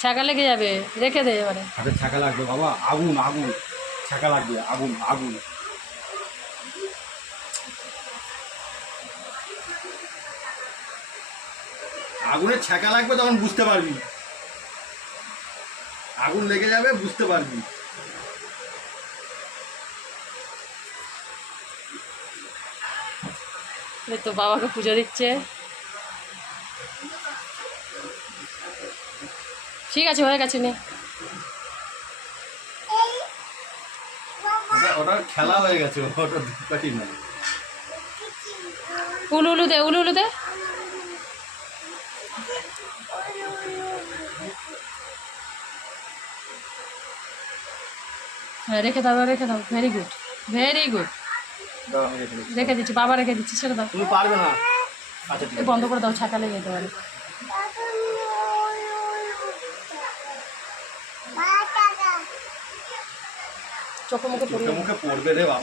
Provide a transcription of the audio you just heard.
ছাকা লেগে যাবে, রেখে দে এবারে। হাতে ছাকা লাগবে বাবা, আগুন আগুন, ছাকা লাগবে, আগুন আগুন। আগুনের ছাকা লাগবে, তখন বুঝতে পারবি, আগুন লেগে যাবে বুঝতে পারবি। এই তো বাবাকে পুজো দিচ্ছে। ঠিক আছে, হয়ে গেছে নে। ওটা খেলা হয়ে গেছে, ওটা ধূপকাঠি না। উলু উলু দে, উলু উলু দে। হ্যাঁ রেখে দাও, রেখে দাও। Very good, very good. রেখে দিচ্ছি, বাবা রেখে দিচ্ছি, ছেড়ে দাও। তুমি পারবে না। আচ্ছা ঠিক আছে, বন্ধ করে দাও, ছাকা লেগে যেতে পারে। চোখে মুখে পড়বে। মুখে পড়বে রে বাবা।